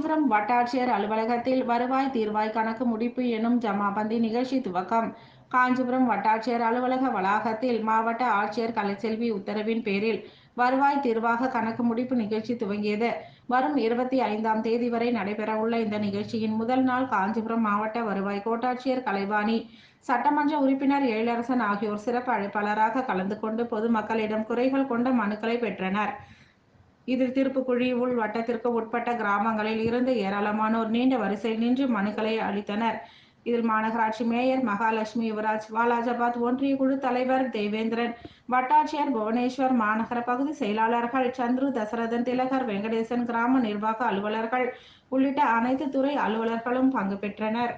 காஞ்சிபுரம் வட்டாட்சியர் அலுவலகத்தில் வருவாய் தீர்வாய் கணக்கு முடிப்பு எனும் ஜமாபந்தி நிகழ்ச்சி துவக்கம். காஞ்சிபுரம் வட்டாட்சியர் அலுவலக வளாகத்தில் மாவட்ட ஆட்சியர் கலைச்செல்வி உத்தரவின் பேரில் வருவாய் தீர்வாக கணக்கு முடிப்பு நிகழ்ச்சி துவங்கியது. வரும் 25ஆம் தேதி வரை நடைபெறவுள்ள இந்த நிகழ்ச்சியின் முதல் நாள் காஞ்சிபுரம் மாவட்ட வருவாய் கோட்டாட்சியர் கலைவாணி, சட்டமன்ற உறுப்பினர் எழிலரசன் ஆகியோர் சிறப்பு அழைப்பாளராக கலந்து கொண்டு பொதுமக்களிடம் குறைகள் கொண்ட மனுக்களை பெற்றனர். இதில் திருப்புக்குழி உள் வட்டத்திற்கு உட்பட்ட கிராமங்களில் இருந்து ஏராளமானோர் நீண்ட வரிசையில் நின்று மனுக்களை அளித்தனர். இதில் மாநகராட்சி மேயர் மகாலட்சுமி யுவராஜ், வாலாஜாபாத் ஒன்றிய குழு தலைவர் தேவேந்திரன், வட்டாட்சியர் புவனேஸ்வர், மாநகர பகுதி செயலாளர்கள் சந்துரு, தசரதன், திலகர், வெங்கடேசன், கிராம நிர்வாக அலுவலர்கள் உள்ளிட்ட அனைத்து துறை அலுவலர்களும் பங்கு பெற்றனர்.